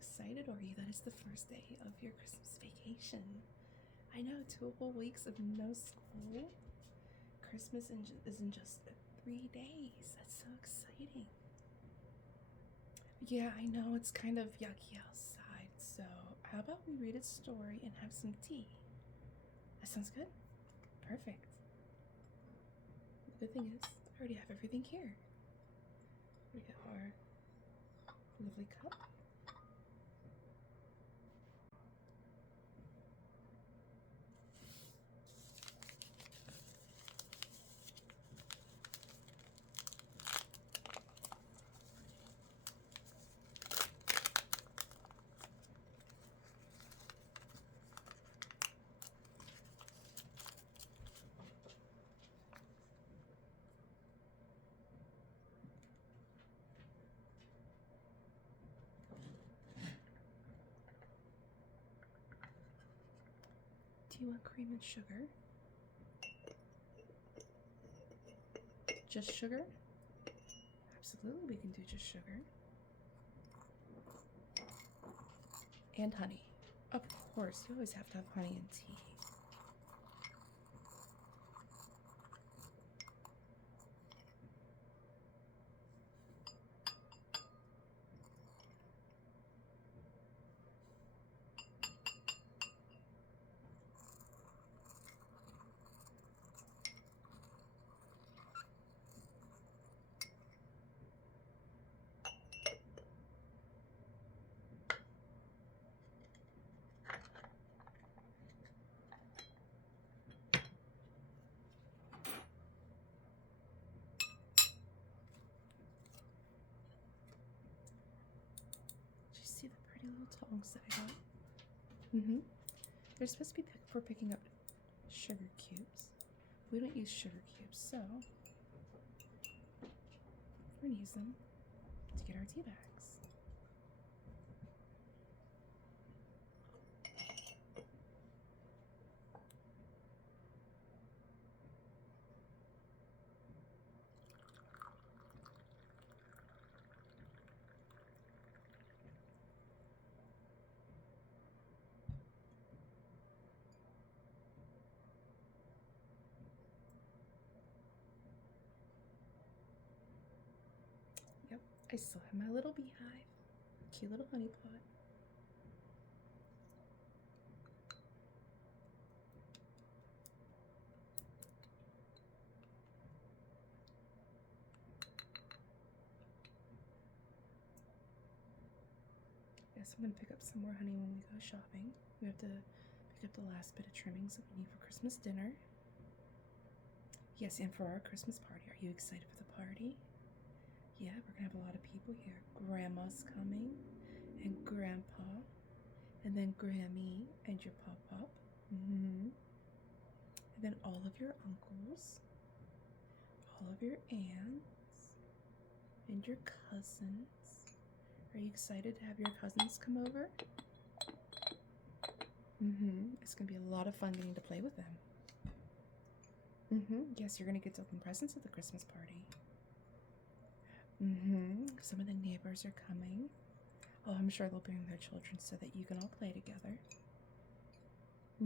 excited, are you, that it's the first day of your Christmas vacation? I know, 2 whole weeks of no school. Christmas is in just 3 days. That's so exciting. Yeah, I know it's kind of yucky outside, so how about we read a story and have some tea? That sounds good. Perfect. The good thing is, I already have everything here. We got our lovely cup. Do you want cream and sugar? Just sugar? Absolutely, we can do just sugar. And honey. Of course, you always have to have honey in tea. See the pretty little tongs that I got? They're supposed to be for picking up sugar cubes. We don't use sugar cubes, so we're gonna use them to get our tea bags. Yep, I still have my little beehive. Cute little honey pot. Yes, I'm gonna pick up some more honey when we go shopping. We have to pick up the last bit of trimmings that we need for Christmas dinner. Yes, and for our Christmas party. Are you excited for the party? Yeah, we're gonna have a lot of people here. Grandma's coming, and Grandpa, and then Grammy, and your Pop-Pop. And then all of your uncles, all of your aunts, and your cousins. Are you excited to have your cousins come over? It's gonna be a lot of fun getting to play with them. Yes, you're gonna get to open presents at the Christmas party. Some of the neighbors are coming. Oh, I'm sure they'll bring their children so that you can all play together. So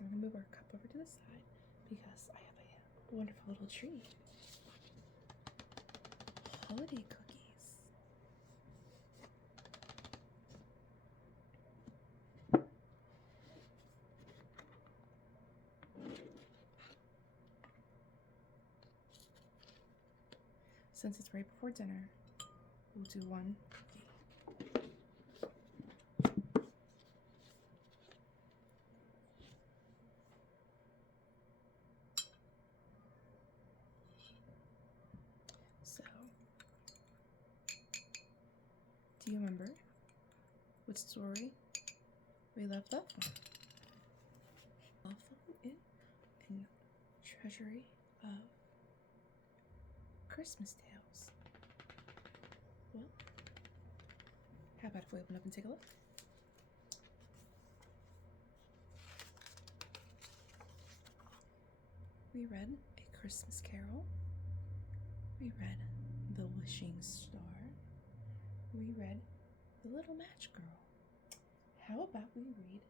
I'm gonna move our cup over to the side because I have a wonderful little treat. Holiday cookies. Since it's right before dinner, we'll do one cookie. So, do you remember what story we left off on? In Treasury of Christmas Tales. Well, how about if we open up and take a look? We read A Christmas Carol. We read The Wishing Star. we read The Little Match Girl. How about we read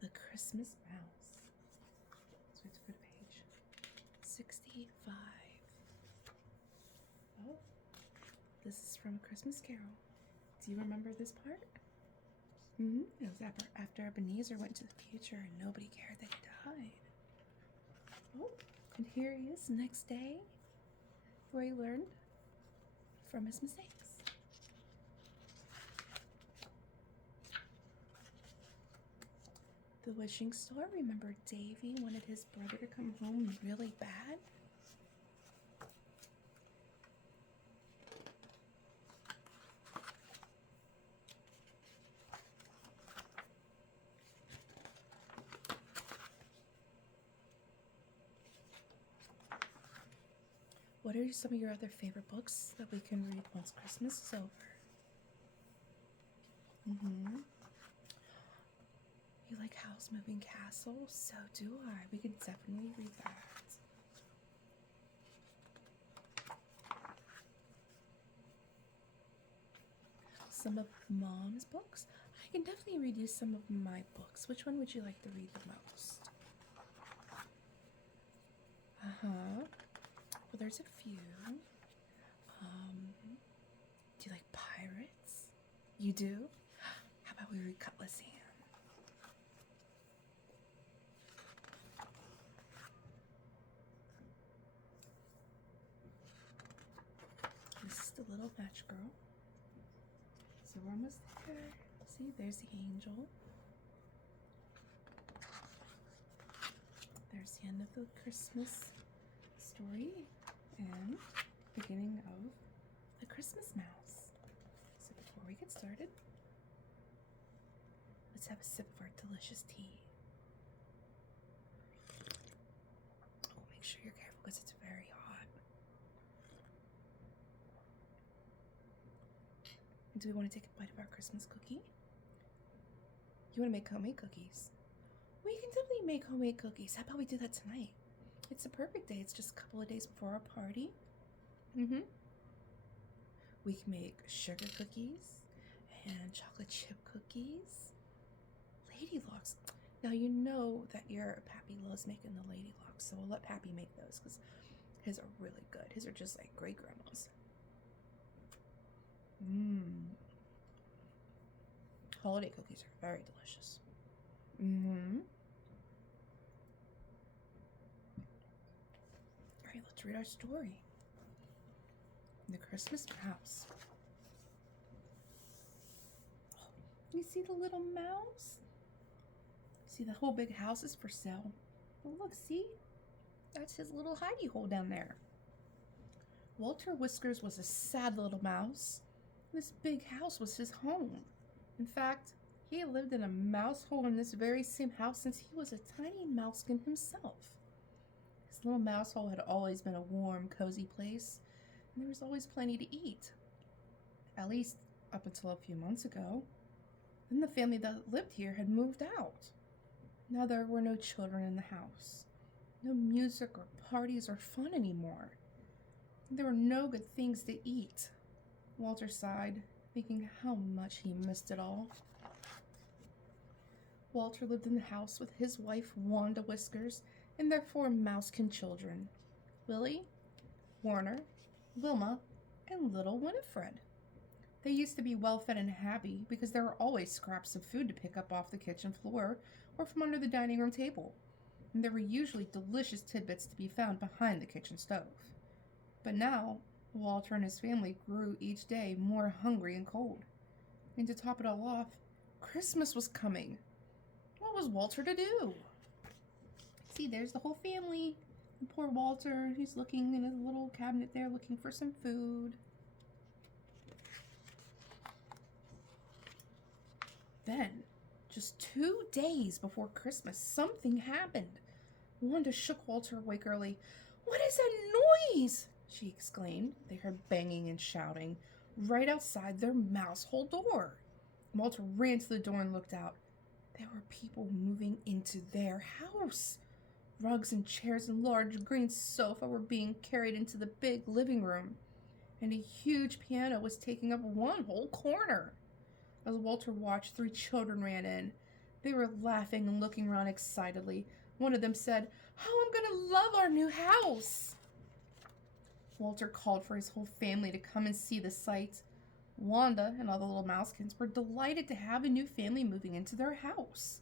The Christmas Mouse? So we have to go to page 65. Oh, this is from A Christmas Carol. Do you remember this part? It was after Ebenezer went to the future and nobody cared that he died. Oh, and here he is next day, where he learned from his mistakes. The wishing star. Remember Davy wanted his brother to come home really bad? What are some of your other favorite books that we can read once Christmas is over? You like Howl's Moving Castle? So do I. We could definitely read that. Some of Mom's books? I can definitely read you some of my books. Which one would you like to read the most? Well, there's a few. Do you like pirates? You do? How about we read Cutlass Hand? This is The Little Match Girl. So we're almost there. See, there's the angel. There's the end of the Christmas story and beginning of the Christmas Mouse. So before we get started, let's have a sip of our delicious tea. Oh, make sure you're careful because it's very hot. And do we want to take a bite of our Christmas cookie? You want to make homemade cookies? We can definitely make homemade cookies. How about we do that tonight? It's a perfect day. It's just a couple of days before our party. We can make sugar cookies and chocolate chip cookies. Lady locks. Now you know that your Pappy loves making the lady locks, so we'll let Pappy make those because his are really good. His are just like great grandma's. Holiday cookies are very delicious. Alright, let's read our story. The Christmas Mouse. Oh, you see the little mouse? See, the whole big house is for sale. Oh, look, see? That's his little hidey hole down there. Walter Whiskers was a sad little mouse. This big house was his home. In fact, he lived in a mouse hole in this very same house since he was a tiny mousekin himself. His little mouse hole had always been a warm, cozy place, and there was always plenty to eat. At least up until a few months ago. Then the family that lived here had moved out. Now there were no children in the house. No music or parties or fun anymore. There were no good things to eat. Walter sighed, thinking how much he missed it all. Walter lived in the house with his wife, Wanda Whiskers, and their 4 mousekin children, Willie, Warner, Wilma, and little Winifred. They used to be well-fed and happy because there were always scraps of food to pick up off the kitchen floor or from under the dining room table, and there were usually delicious tidbits to be found behind the kitchen stove. But now, Walter and his family grew each day more hungry and cold. And to top it all off, Christmas was coming. What was Walter to do? See, there's the whole family. And poor Walter, he's looking in his little cabinet there looking for some food. Then, just 2 days before Christmas, something happened. Wanda shook Walter awake early. "What is that noise?" she exclaimed. They heard banging and shouting right outside their mouse hole door. Walter ran to the door and looked out. There were people moving into their house. Rugs and chairs and large green sofa were being carried into the big living room. and a huge piano was taking up one whole corner. As Walter watched, 3 children ran in. They were laughing and looking around excitedly. One of them said, "Oh, I'm going to love our new house." Walter called for his whole family to come and see the sight. Wanda and all the little mousekins were delighted to have a new family moving into their house.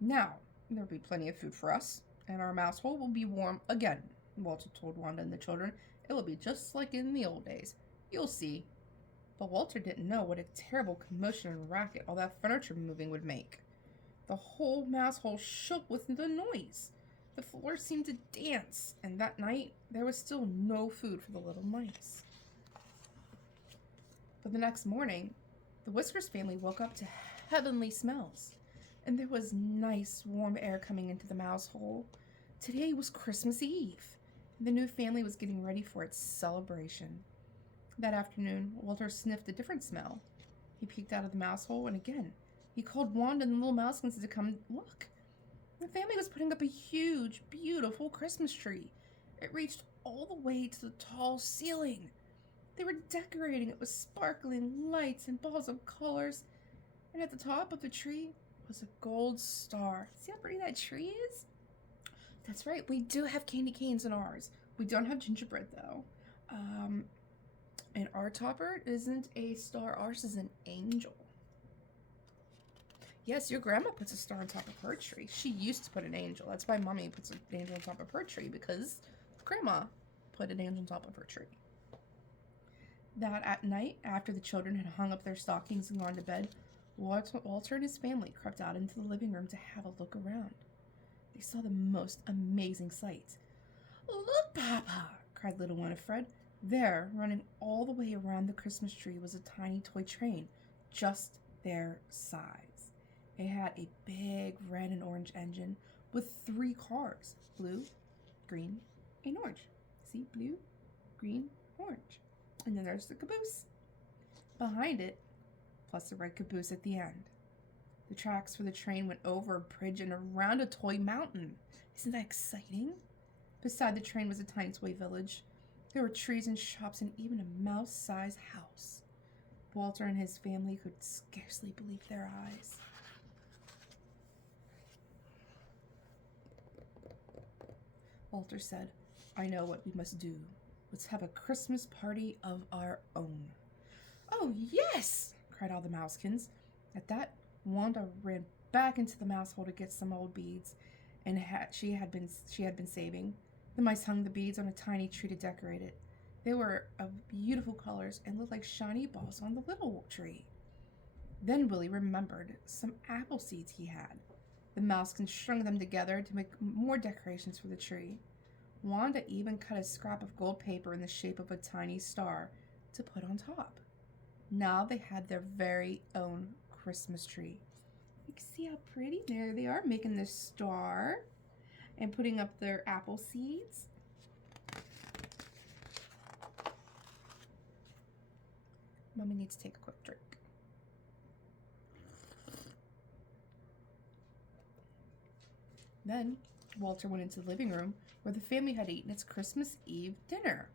"Now, there'll be plenty of food for us, and our mouse hole will be warm again," Walter told Wanda and the children. "It will be just like in the old days. You'll see." But Walter didn't know what a terrible commotion and racket all that furniture moving would make. The whole mouse hole shook with the noise. The floor seemed to dance, and that night there was still no food for the little mice. But the next morning, the Whiskers family woke up to heavenly smells, and there was nice warm air coming into the mouse hole. Today was Christmas Eve, and the new family was getting ready for its celebration. That afternoon, Walter sniffed a different smell. He peeked out of the mouse hole, and again, he called Wanda and the little mousekins to come look. The family was putting up a huge, beautiful Christmas tree. It reached all the way to the tall ceiling. They were decorating it with sparkling lights and balls of colors, and at the top of the tree was a gold star. See how pretty that tree is? That's right, we do have candy canes in ours. We don't have gingerbread, though. And our topper isn't a star. Ours is an angel. Yes, your grandma puts a star on top of her tree. She used to put an angel. That's why Mommy puts an angel on top of her tree, because Grandma put an angel on top of her tree. That at night, after the children had hung up their stockings and gone to bed, Walter and his family crept out into the living room to have a look around. They saw the most amazing sight. "Look, Papa!" cried little Winifred. There, running all the way around the Christmas tree, was a tiny toy train, just their size. It had a big red and orange engine with 3 cars, blue, green, and orange. See, blue, green, orange. And then there's the caboose behind it, plus the red caboose at the end. The tracks for the train went over a bridge and around a toy mountain. Isn't that exciting? Beside the train was a tiny toy village. There were trees and shops and even a mouse-sized house. Walter and his family could scarcely believe their eyes. Walter said, "I know what we must do. Let's have a Christmas party of our own." "Oh, yes!" cried all the mousekins. At that, Wanda ran back into the mouse hole to get some old beads, and she had been saving. The mice hung the beads on a tiny tree to decorate it. They were of beautiful colors and looked like shiny balls on the little tree. Then Willie remembered some apple seeds he had. The mousekins strung them together to make more decorations for the tree. Wanda even cut a scrap of gold paper in the shape of a tiny star to put on top. Now they had their very own Christmas tree. You can see how pretty. There they are, making this star and putting up their apple seeds. Mommy needs to take a quick drink. Then Walter went into the living room where the family had eaten its Christmas Eve dinner.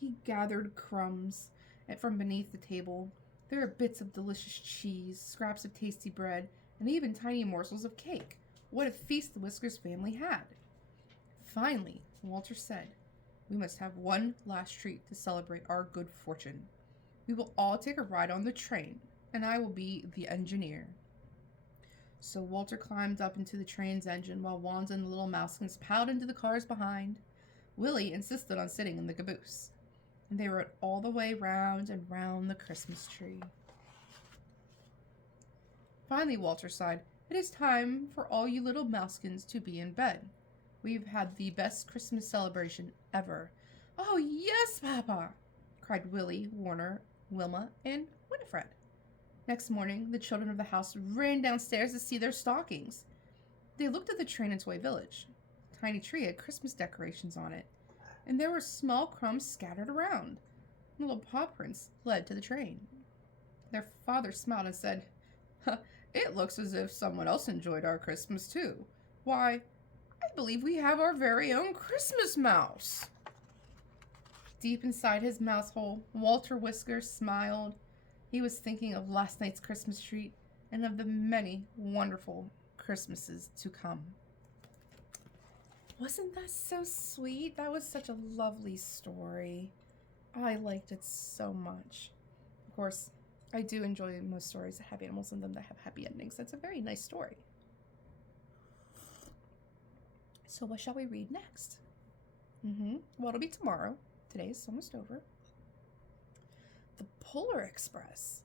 He gathered crumbs from beneath the table. There were bits of delicious cheese, scraps of tasty bread, and even tiny morsels of cake. What a feast the Whiskers family had. Finally, Walter said, "We must have one last treat to celebrate our good fortune. We will all take a ride on the train, and I will be the engineer." So Walter climbed up into the train's engine while Wanda and the little mousekins piled into the cars behind. Willie insisted on sitting in the caboose, and they rode all the way round and round the Christmas tree. Finally, Walter sighed, "It is time for all you little mousekins to be in bed. We've had the best Christmas celebration ever." "Oh, yes, Papa!" cried Willie, Warner, Wilma, and Winifred. Next morning, the children of the house ran downstairs to see their stockings. They looked at the train and toy village. The tiny tree had Christmas decorations on it, and there were small crumbs scattered around. The little paw prints led to the train. Their father smiled and said, "It looks as if someone else enjoyed our Christmas too. Why, I believe we have our very own Christmas mouse." deep inside his mouse hole, Walter Whisker smiled. He was thinking of last night's Christmas treat and of the many wonderful Christmases to come. Wasn't that so sweet? That was such a lovely story. I liked it so much. Of course, I do enjoy most stories that have animals in them that have happy endings. That's a very nice story. So what shall we read next? Well, it'll be tomorrow. Today is almost over. The Polar Express.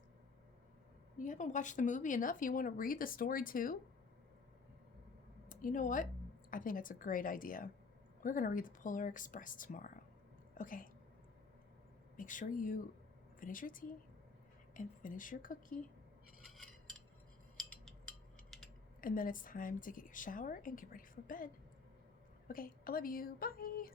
You haven't watched the movie enough? You want to read the story too? You know what? I think that's a great idea. We're going to read the Polar Express tomorrow. Okay. Make sure you finish your tea and finish your cookie. And then it's time to get your shower and get ready for bed. Okay, I love you. Bye.